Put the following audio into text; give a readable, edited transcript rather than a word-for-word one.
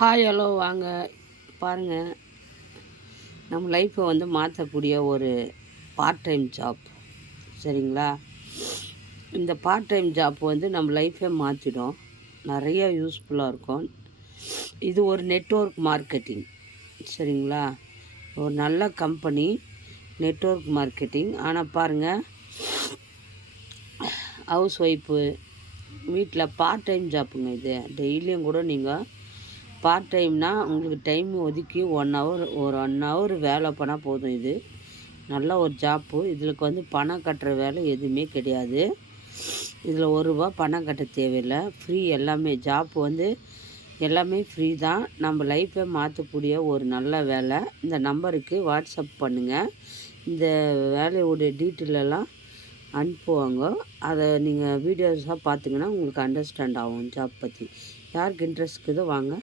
Hi hello வாங்க பாருங்கள், நம்ம லைஃப்பை வந்து மாற்றக்கூடிய ஒரு பார்ட் டைம் ஜாப். சரிங்களா? இந்த பார்ட் டைம் ஜாப் வந்து நம்ம லைஃப்பை மாற்றிடும், நிறைய யூஸ்ஃபுல்லாக இருக்கும். இது ஒரு நெட்வொர்க் மார்க்கெட்டிங். சரிங்களா? ஒரு நல்ல கம்பெனி நெட்வொர்க் மார்க்கெட்டிங். ஆனால் பாருங்கள், ஹவுஸ் ஒய்ஃபு வீட்டில் பார்ட் டைம் ஜாப்புங்க. இது டெய்லியும் கூட நீங்கள் பார்ட் டைம்னா உங்களுக்கு டைம் ஒதுக்கி ஒரு 1 ஹவர் வேலை பண்ணால் போதும். இது நல்ல ஒரு ஜாப்பு. இதுக்கு வந்து பணம் கட்டுற வேலை எதுவுமே கிடையாது. இதில் ₹1 பணம் கட்ட தேவையில்லை. ஃப்ரீ. எல்லாமே ஜாப் வந்து எல்லாமே ஃப்ரீ தான். நம்ம லைஃப்பை மாற்றக்கூடிய ஒரு நல்ல வேலை. இந்த நம்பருக்கு வாட்ஸ்அப் பண்ணுங்கள். இந்த வேலையோடைய டீட்டெயிலெல்லாம் அனுப்புவாங்க. அதை நீங்கள் வீடியோஸாக பார்த்திங்கன்னா உங்களுக்கு அண்டர்ஸ்டாண்ட் ஆகும் ஜாப் பற்றி. யாருக்கு இன்ட்ரெஸ்ட் இருக்குதோ வாங்க.